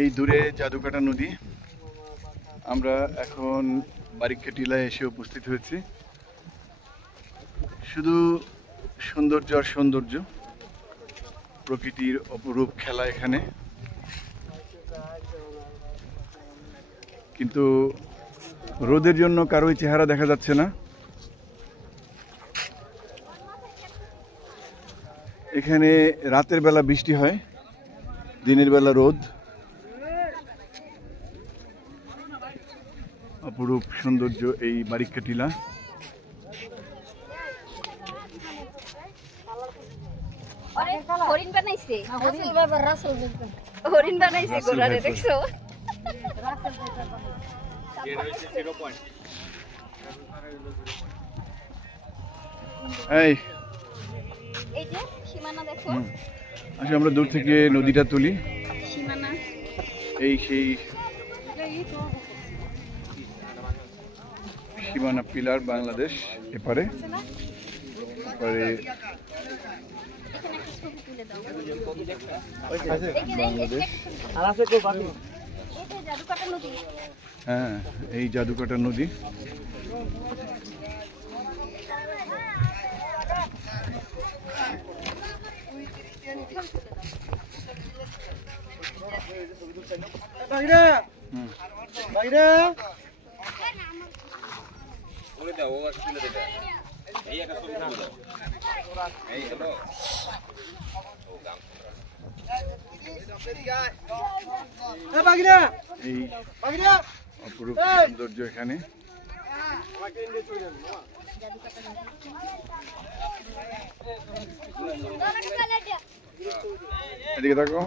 এই দূরে জাদুকাটা নদী। আমরা এখন বারিক্কা টিলায় এসে উপস্থিত হয়েছি। শুধু সৌন্দর্য আর সৌন্দর্য, প্রকৃতির অপরূপ খেলা এখানে। কিন্তু রোদের জন্য কারোই চেহারা দেখা যাচ্ছে না। এখানে রাতের বেলা বৃষ্টি হয়, দিনের বেলা রোদ। অপরূপ সৌন্দর্য এই বারিক্কা টিলা। হরিণ বানাইছে, হরিণ বানাইছে গোলারে দেখছো? এই যে সীমানা দেখো। আসলে আমরা দূর থেকে নদীটা তুলি। সীমানা এই সেই সীমানা পিলার, বাংলাদেশ এপারে এপারে। বাংলাদেশ। হ্যাঁ, এই জাদুকাটা নদী। এই অপরূপ সৌন্দর্য এখানে। এদিকে দেখো।